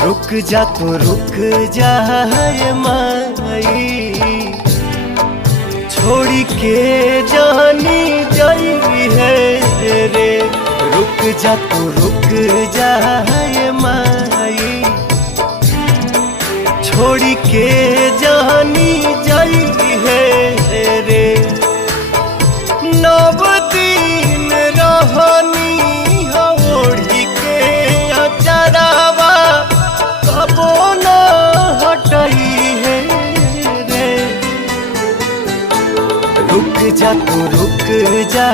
रुक जा तो रुक जा ये माई, छोड़ी के जानी जाई है रे। रुक जा तो रुक जा ये माई, छोड़ी के जानी जाई है रे। नव दिन रहनी ओढ़ी के अचरावा, कबो न हटई है रे। रुक जा तो रुक जा